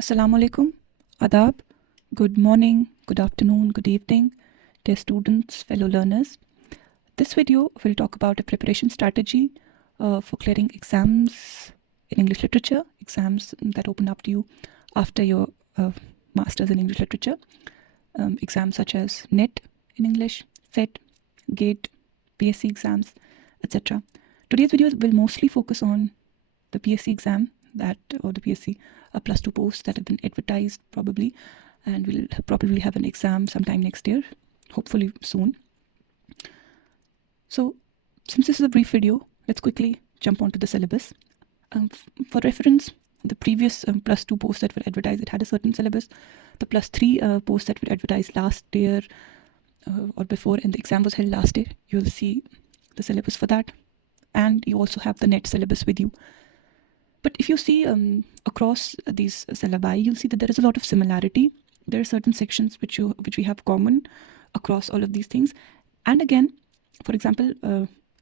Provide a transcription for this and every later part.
Assalamu alaikum, adab, good morning, good afternoon, good evening, dear students, fellow learners. This video will talk about a preparation strategy for clearing exams in English literature, exams that open up to you after your Masters in English Literature, exams such as NET in English, SET, GATE, PSC exams, etc. Today's video will mostly focus on the PSC exam or the PSC plus 2 posts that have been advertised probably, and we'll probably have an exam sometime next year, hopefully soon. So since this is a brief video, let's quickly jump onto the syllabus. For reference, the previous plus 2 posts that were advertised, it had a certain syllabus. The plus 3 posts that were advertised last year or before, and the exam was held last year, you'll see the syllabus for that, and you also have the NET syllabus with you. But if you see across these syllabi, you'll see that there is a lot of similarity. There are certain sections which we have common across all of these things. And again, for example,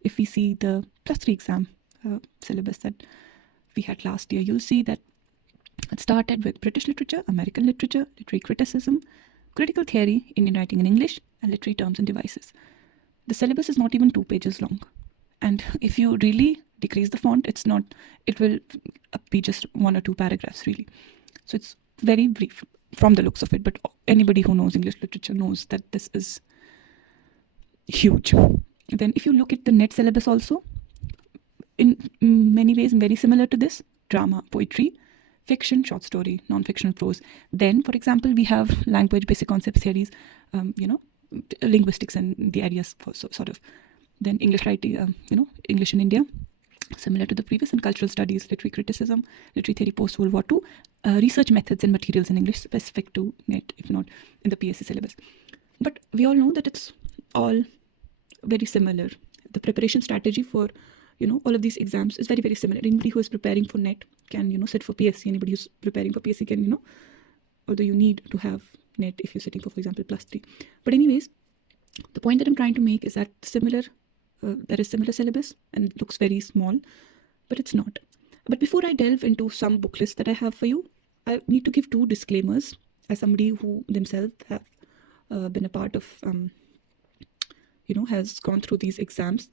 if we see the plus 3 exam syllabus that we had last year, you'll see that it started with British literature, American literature, literary criticism, critical theory, Indian writing in English, and literary terms and devices. The syllabus is not even 2 pages long. And if you really decrease the font, it will be just 1 or 2 paragraphs really. So it's very brief from the looks of it, but anybody who knows English literature knows that this is huge. Then if you look at the NET syllabus also, in many ways very similar to this: drama, poetry, fiction, short story, non-fictional prose. Then, for example, we have language, basic concepts, theories, linguistics and the areas for sort of. Then English writing, English in India, similar to the previous, and cultural studies, literary criticism, literary theory post-World War II, research methods and materials in English specific to NET, if not in the PSC syllabus. But we all know that it's all very similar. The preparation strategy for, all of these exams is very, very similar. Anybody who is preparing for NET can, sit for PSC. Anybody who's preparing for PSC can, although you need to have NET if you're sitting for example, plus 3. But anyways, the point that I'm trying to make is that there is similar syllabus and it looks very small, but it's not. But before I delve into some book lists that I have for you, I need to give 2 disclaimers as somebody who themselves have been a part of, has gone through these exams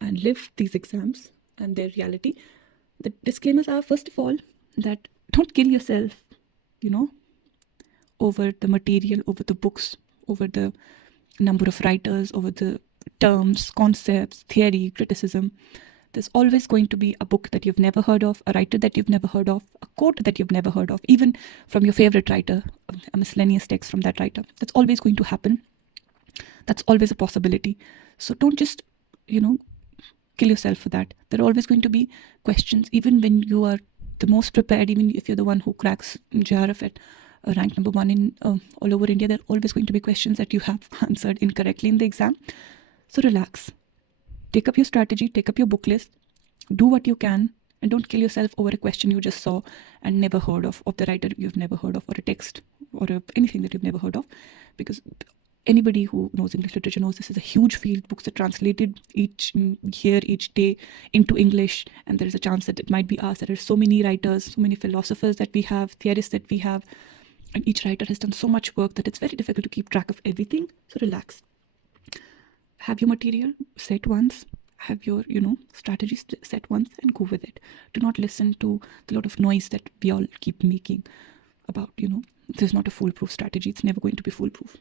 and lived these exams and their reality. The disclaimers are, first of all, that don't kill yourself, over the material, over the books, over the number of writers, over the terms, concepts, theory, criticism. There's always going to be a book that you've never heard of, a writer that you've never heard of, a quote that you've never heard of, even from your favorite writer, a miscellaneous text from that writer. That's always going to happen. That's always a possibility. So don't just, kill yourself for that. There are always going to be questions, even when you are the most prepared, even if you're the one who cracks JRF at rank number 1 in all over India, there are always going to be questions that you have answered incorrectly in the exam. So relax, take up your strategy, take up your book list, do what you can, and don't kill yourself over a question you just saw and never heard of the writer you've never heard of, or a text, or anything that you've never heard of. Because anybody who knows English literature knows this is a huge field. Books are translated each year, each day into English, and there is a chance that it might be asked. There are so many writers, so many philosophers that we have, theorists that we have, and each writer has done so much work that it's very difficult to keep track of everything. So relax. Have your material set once, have your, strategies set once, and go with it. Do not listen to the lot of noise that we all keep making about, this is not a foolproof strategy. It's never going to be foolproof.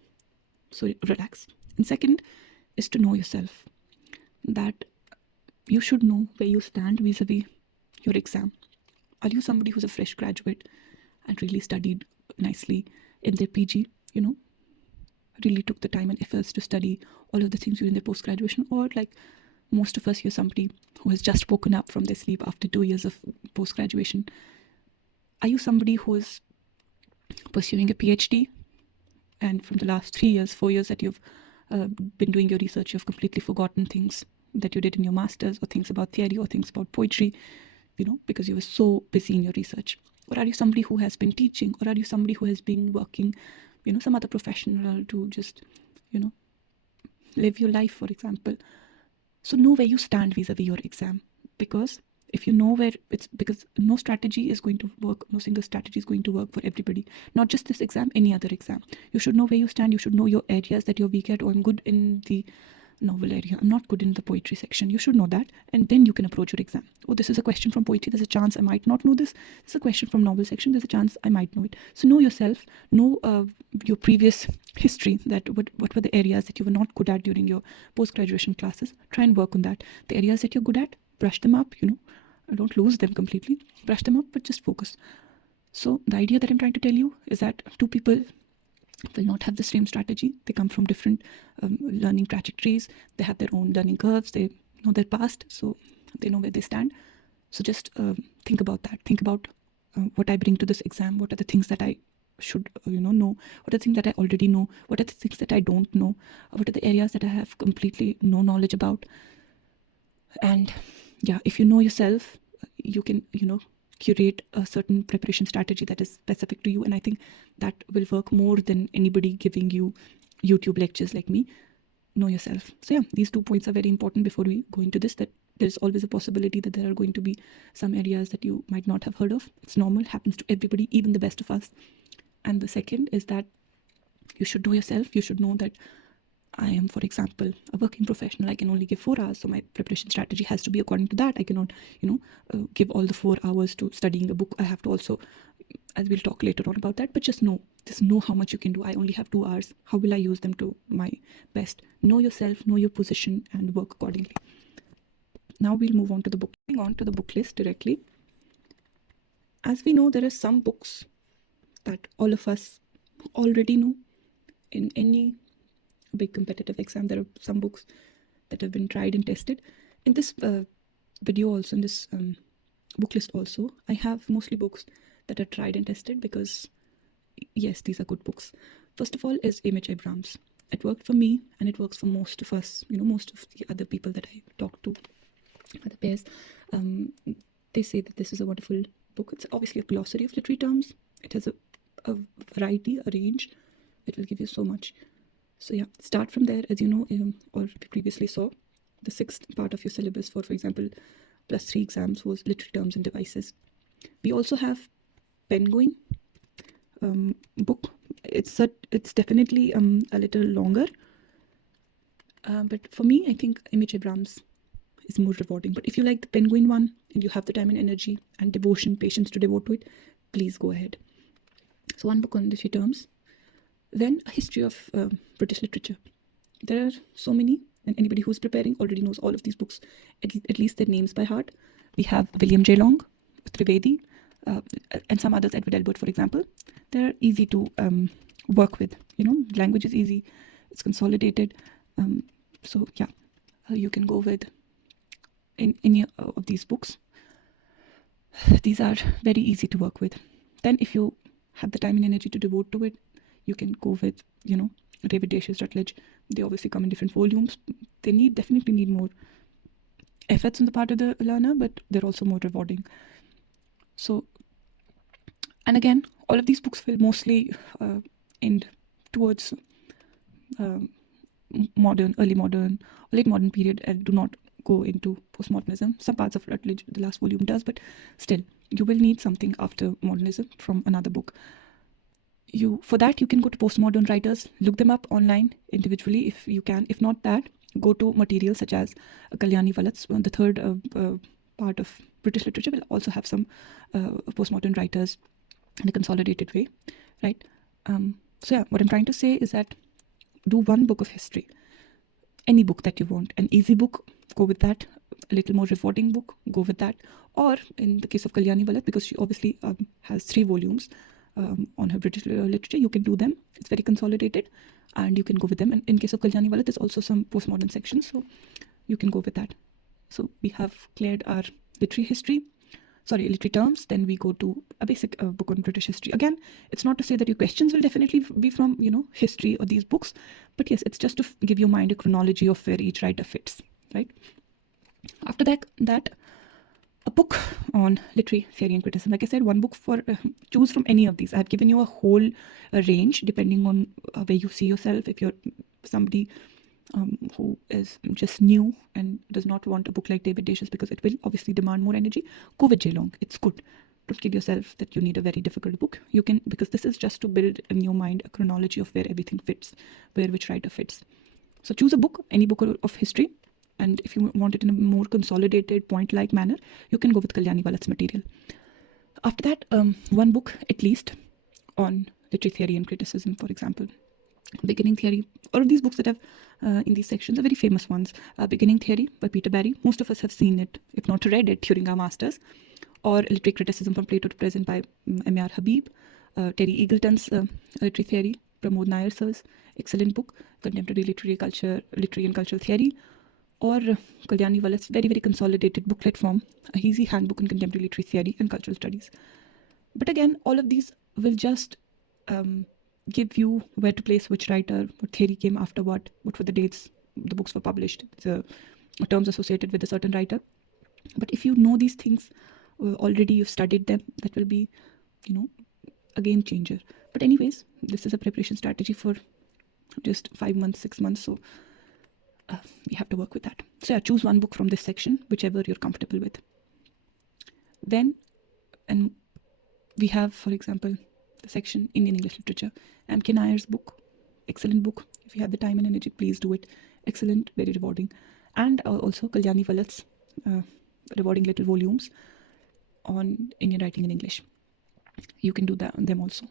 So relax. And second is to know yourself, that you should know where you stand vis-a-vis your exam. Are you somebody who's a fresh graduate and really studied nicely in their PG, really took the time and efforts to study all of the things during their post-graduation? Or like most of us, you're somebody who has just woken up from their sleep after 2 years of post-graduation. Are you somebody who is pursuing a PhD, and from the last 3 years, 4 years that you've been doing your research, you've completely forgotten things that you did in your masters, or things about theory, or things about poetry, because you were so busy in your research? Or are you somebody who has been teaching, or are you somebody who has been working, some other professional to just, live your life, for example? So know where you stand vis-a-vis your exam, because If you know where it's, because no strategy is going to work, no single strategy is going to work for everybody, not just this exam, any other exam. You should know where you stand. You should know your areas that you're weak at. Oh, I'm good in the novel area, I'm not good in the poetry section. You should know that, and then you can approach your exam. Oh, this is a question from poetry, there's a chance I might not know this. This is a question from novel section, there's a chance I might know it. So know yourself, know your previous history, that what were the areas that you were not good at during your post-graduation classes. Try and work on that. The areas that you're good at, brush them up, don't lose them completely, brush them up, but just focus. So the idea that I'm trying to tell you is that two people will not have the same strategy. They come from different learning trajectories. They have their own learning curves. They know their past, so they know where they stand. So just think about that. Think about what I bring to this exam. What are the things that I should know? What are the things that I already know? What are the things that I don't know? What are the areas that I have completely no knowledge about? And yeah, if you know yourself, you can curate a certain preparation strategy that is specific to you, and I think that will work more than anybody giving you YouTube lectures like me. Know yourself. So yeah, these 2 points are very important before we go into this, that there's always a possibility that there are going to be some areas that you might not have heard of. It's normal, happens to everybody, even the best of us. And the second is that you should know yourself. You should know that I am, for example, a working professional. I can only give 4 hours, so my preparation strategy has to be according to that. I cannot, give all the 4 hours to studying a book. I have to also, as we'll talk later on about that, but just know how much you can do. I only have 2 hours. How will I use them to my best? Know yourself, know your position, and work accordingly. Now we'll move on to the book. Moving on to the book list directly. As we know, there are some books that all of us already know. In any big competitive exam, there are some books that have been tried and tested. In this video also, in this book list also, I have mostly books that are tried and tested because yes, these are good books. First of all is Image Abrams. It worked for me and it works for most of us, most of the other people that I talk to, other peers. They say that this is a wonderful book. It's obviously a glossary of literary terms. It has a variety, a range. It will give you so much. So yeah, start from there. As you know, or we previously saw, the 6th part of your syllabus for example, +3 exams was literary terms and devices. We also have Penguin book. It's definitely a little longer, but for me, I think Image Abrams is more rewarding. But if you like the Penguin one and you have the time and energy and devotion, patience to devote to it, please go ahead. So one book on literary terms. Then a history of British literature. There are so many, and anybody who's preparing already knows all of these books, at least their names by heart. We have William J. Long, Trivedi, and some others, Edward Elbert, for example. They're easy to work with. Language is easy, it's consolidated. So yeah, you can go with in any of these books. These are very easy to work with. Then if you have the time and energy to devote to it, you can go with, David Dacius, Rutledge. They obviously come in different volumes. They definitely need more efforts on the part of the learner, but they're also more rewarding. So, and again, all of these books will mostly end towards modern, early modern, or late modern period, and do not go into postmodernism. Some parts of Rutledge, the last volume does, but still, you will need something after modernism from another book. For that, you can go to postmodern writers, look them up online individually if you can. If not that, go to materials such as Kalyani Valat's, the 3rd part of British literature will also have some postmodern writers in a consolidated way, right? So yeah, what I'm trying to say is that do one book of history, any book that you want. An easy book, go with that. A little more rewarding book, go with that. Or in the case of Kalyani Valat, because she obviously has 3 volumes on her British literature, you can do them. It's very consolidated and you can go with them. And in case of Kalyani Valat, there's also some postmodern sections, so you can go with that. So we have cleared our literary terms. Then we go to a basic book on British history. Again, it's not to say that your questions will definitely be from, history or these books, but yes, it's just to give your mind a chronology of where each writer fits, right? After that, a book on literary theory and criticism. Like I said, one book for choose from any of these. I've given you a whole range depending on where you see yourself. If you're somebody who is just new and does not want a book like David Dacius because it will obviously demand more energy, go with Jaylong. It's good. Don't kid yourself that you need a very difficult book. You can, because this is just to build in your mind a chronology of where everything fits, where which writer fits. So choose a book, any book of history, and if you want it in a more consolidated, point-like manner, you can go with Kalyani Walat's material. After that, one book at least on literary theory and criticism, for example. Beginning Theory. All of these books that have in these sections are very famous ones. Beginning Theory by Peter Barry. Most of us have seen it, if not read it, during our masters. Or Literary Criticism from Plato to Present by M.R. Habib. Terry Eagleton's Literary Theory. Pramod Nair sir's excellent book, Contemporary Literary and Cultural Theory. Or Kalyani Walat's very, very consolidated booklet form, A Easy Handbook in Contemporary Literary Theory and Cultural Studies. But again, all of these will just give you where to place which writer, what theory came after what were the dates the books were published, the terms associated with a certain writer. But if you know these things already, you've studied them, that will be, a game changer. But anyways, this is a preparation strategy for just 5 months, 6 months. So you have to work with that. So yeah, choose one book from this section, whichever you're comfortable with. Then, and we have, for example, the section Indian English Literature. M. K. Nair's book, excellent book. If you have the time and energy, please do it. Excellent, very rewarding. And also Kalyani Walat's rewarding little volumes on Indian writing in English. You can do them also,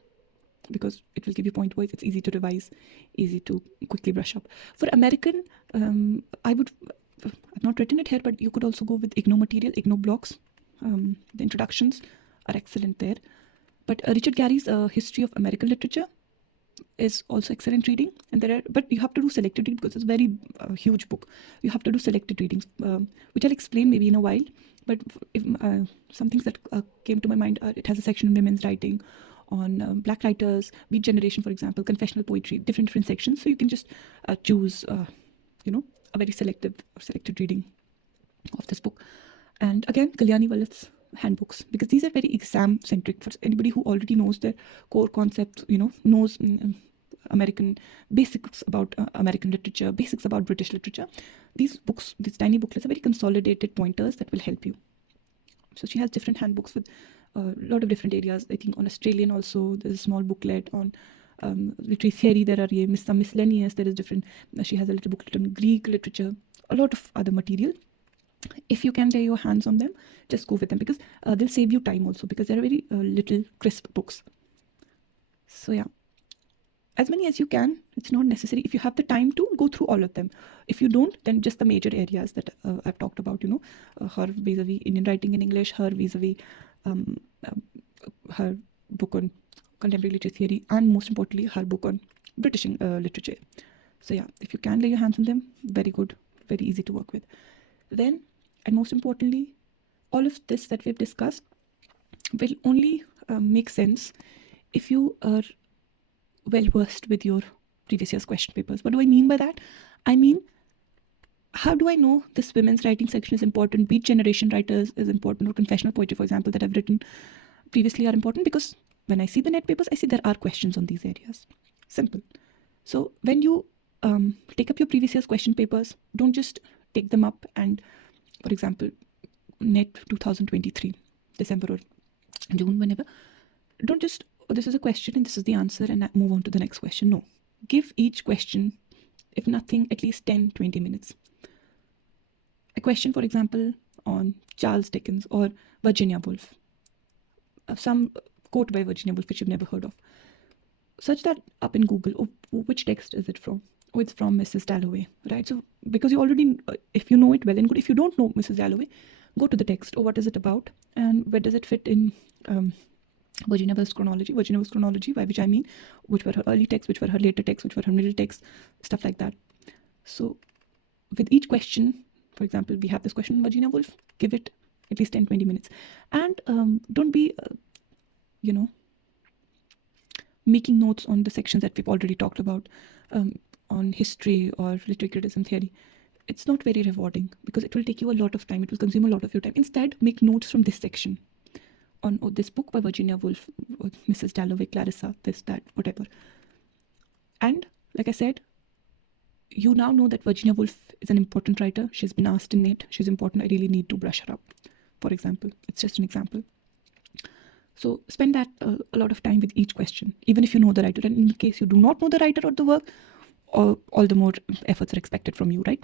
because it will give you point wise. It's easy to revise, easy to quickly brush up. For American, I've not written it here, but you could also go with IGNO material, IGNO blocks. The introductions are excellent there. But Richard Gary's History of American Literature is also excellent reading, and but you have to do selected reading because it's a very huge book. You have to do selected readings, which I'll explain maybe in a while. But if, some things that came to my mind, it has a section on women's writing, on black writers, Beat Generation, for example, confessional poetry, different sections. So you can just choose, a very selected reading of this book. And again, Kalyani Walat's handbooks, because these are very exam centric for anybody who already knows their core concepts, knows American basics about American literature, basics about British literature. These books, these tiny booklets, are very consolidated pointers that will help you. So she has different handbooks with a lot of different areas. I think on Australian also there's a small booklet on literary theory. There are some miscellaneous. There is different. She has a little booklet on Greek literature. A lot of other material. If you can lay your hands on them, just go with them, because they'll save you time also, because they're very little crisp books. So yeah, as many as you can. It's not necessary. If you have the time to go through all of them. If you don't, then just the major areas that I've talked about, her vis-a-vis Indian writing in English, her vis-a-vis her book on contemporary literary theory, and most importantly, her book on British literature. So yeah, if you can lay your hands on them, very good, very easy to work with. Then, and most importantly, all of this that we've discussed will only make sense if you are well versed with your previous year's question papers. What do I mean by that? I mean, how do I know this women's writing section is important, Beat Generation writers is important, or confessional poetry, for example, that I've written previously are important? Because when I see the net papers, I see there are questions on these areas. Simple. So when you take up your previous year's question papers, don't just take them up and, for example, net 2023, December or June, whenever, don't just, this is a question and this is the answer and move on to the next question. No. Give each question, if nothing, at least 10-20 minutes. A question, for example, on Charles Dickens or Virginia Woolf. Some quote by Virginia Woolf which you've never heard of. Search that up in Google. Oh, which text is it from? Oh, it's from Mrs. Dalloway, right? So because you already, if you know it well and good, if you don't know Mrs. Dalloway, go to the text. Oh, what is it about? And where does it fit in Virginia Woolf's chronology? Virginia Woolf's chronology, by which I mean, which were her early texts, which were her later texts, which were her middle texts, stuff like that. So with each question, for example, we have this question on Virginia Woolf, give it at least 10-20 minutes. And don't be, making notes on the sections that we've already talked about, on history or literary criticism theory. It's not very rewarding because it will take you a lot of time. It will consume a lot of your time. Instead, make notes from this section on this book by Virginia Woolf, Mrs. Dalloway, Clarissa, this, that, whatever. And like I said, you now know that Virginia Woolf is an important writer. She's been asked in NET. She's important. I really need to brush her up, for example. It's just an example. So spend that a lot of time with each question, even if you know the writer. And in case you do not know the writer or the work, all the more efforts are expected from you, right?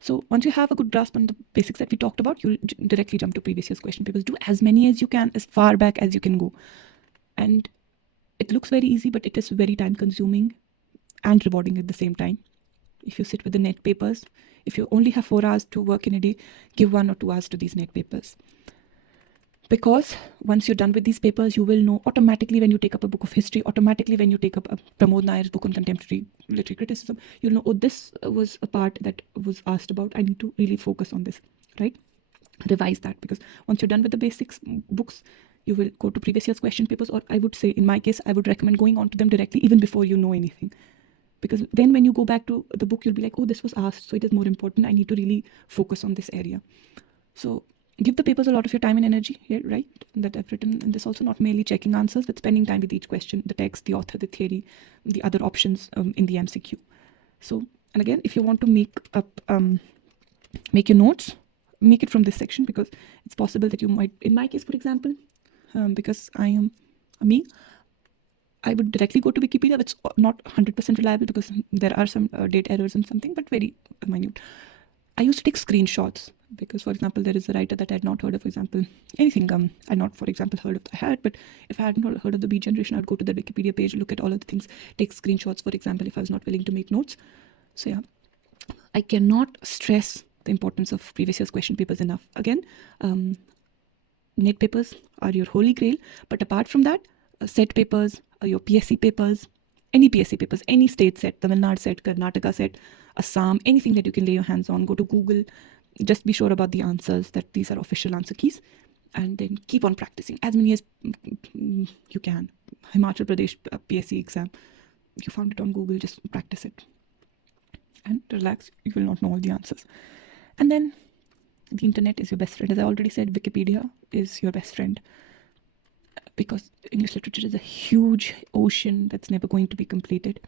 So once you have a good grasp on the basics that we talked about, you'll directly jump to previous year's question papers. Do as many as you can, as far back as you can go. And it looks very easy, but it is very time consuming and rewarding at the same time. If you sit with the NET papers, if you only have 4 hours to work in a day, give 1 or 2 hours to these NET papers. Because once you're done with these papers, you will know automatically when you take up a book of history, automatically when you take up a Pramod Nair's book on contemporary literary criticism, you'll know, oh, this was a part that was asked about. I need to really focus on this, right? Revise that, because once you're done with the basics books, you will go to previous year's question papers, or I would say, in my case, I would recommend going on to them directly even before you know anything. Because then when you go back to the book, you'll be like, oh, this was asked, so it is more important. I need to really focus on this area. So give the papers a lot of your time and energy, right? That I've written. And this also not merely checking answers, but spending time with each question, the text, the author, the theory, the other options in the MCQ. So, and again, if you want to make your notes, make it from this section, because it's possible that you might, in my case, for example, because I am me, I would directly go to Wikipedia. That's not 100% reliable, because there are some date errors and something, but very minute. I used to take screenshots, because, for example, there is a writer that I had not heard of, for example, anything I'd not, for example, heard of. I had, but if I hadn't heard of the Beat Generation, I'd go to the Wikipedia page, look at all of the things, take screenshots, for example, if I was not willing to make notes. So yeah, I cannot stress the importance of previous year's question papers enough. Again, NET papers are your holy grail, but apart from that, set papers, your PSC papers, any PSC papers, any state set, Tamil Nadu set, Karnataka set, Assam, anything that you can lay your hands on, go to Google, just be sure about the answers, that these are official answer keys, and then keep on practicing as many as you can. Himachal Pradesh PSC exam, you found it on Google, just practice it and relax. You will not know all the answers. And then the internet is your best friend. As I already said, Wikipedia is your best friend, because English literature is a huge ocean that's never going to be completed.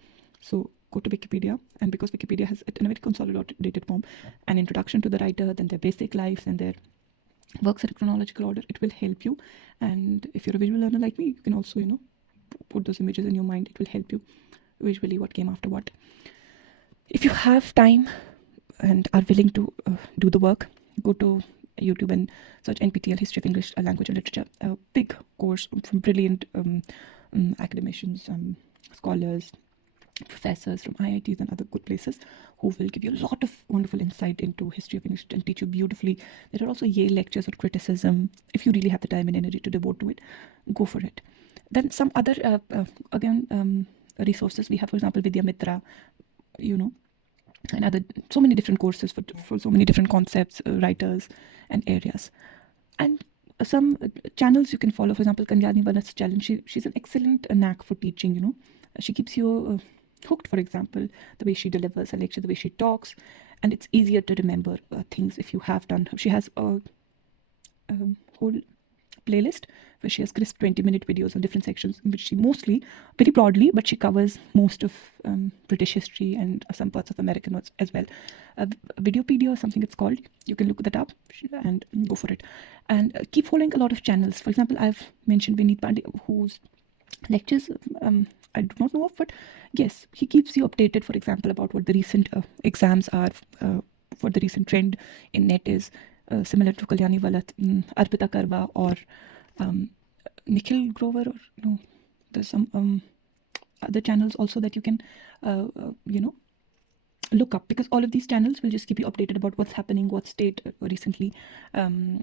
So go to Wikipedia, and because Wikipedia has it in a very consolidated form, an introduction to the writer, then their basic lives and their works at a chronological order, it will help you. And if you're a visual learner like me, you can also, put those images in your mind. It will help you visually what came after what. If you have time and are willing to do the work, go to YouTube and search NPTEL History of English Language and Literature, a big course from brilliant academicians, scholars, professors from IITs and other good places, who will give you a lot of wonderful insight into history of English and teach you beautifully. There are also Yale lectures on criticism. If you really have the time and energy to devote to it, go for it. Then some other resources we have, for example, Vidya Mitra, and other, so many different courses for so many different concepts, writers and areas. And some channels you can follow, for example, Kalyani Valat's challenge. She's an excellent knack for teaching. She keeps you hooked, for example, the way she delivers a lecture, the way she talks, and it's easier to remember things if you have done. She has a whole playlist where she has crisp 20-minute videos on different sections, in which she mostly, very broadly, but she covers most of British history and some parts of American as well. Videopedia or something it's called. You can look that up and go for it. And keep following a lot of channels. For example, I've mentioned Vineet Pandey, whose lectures I do not know of, but yes, he keeps you updated, for example, about what the recent exams are, what the recent trend in NET is, similar to Kalyani Valat, Arpita Karwa, or Nikhil Grover, or there's some other channels also that you can look up, because all of these channels will just keep you updated about what's happening, what state recently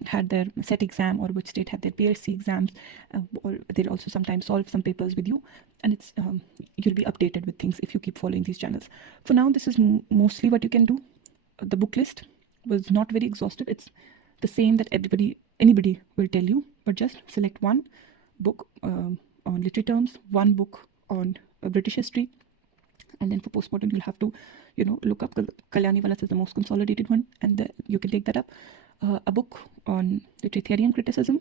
had their set exam, or which state had their PSC exams, or they'll also sometimes solve some papers with you, and it's you'll be updated with things if you keep following these channels. For now, this is mostly what you can do. The book list was not very exhaustive. It's the same that anybody will tell you, but just select one book on literary terms, one book on British history, and then for postmodern you'll have to look up Kalyani Valat is the most consolidated one, and you can take that up. A book on literary theory and criticism,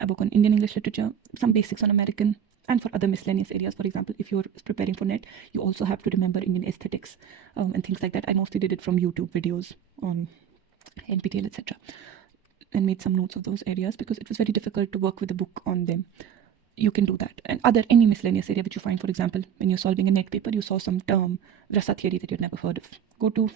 a book on Indian English literature, some basics on American And for other miscellaneous areas, for example, if you're preparing for net, you also have to remember Indian aesthetics and things like that. I mostly did it from YouTube videos on NPTEL, etc., and made some notes of those areas because it was very difficult to work with a book on them. You can do that. And any miscellaneous area which you find, for example, when you're solving a net paper, you saw some term, rasa theory, that you'd never heard of. Go to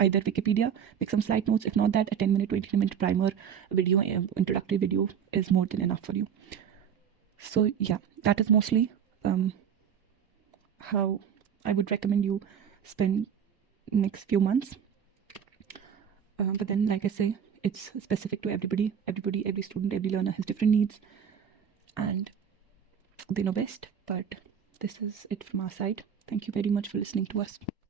either Wikipedia, make some slide notes. If not that, a 10-minute, 20-minute primer video, introductory video is more than enough for you. So yeah, that is mostly how I would recommend you spend next few months. But then, like I say, it's specific to everybody. Every student, every learner has different needs, and they know best. But this is it from our side. Thank you very much for listening to us.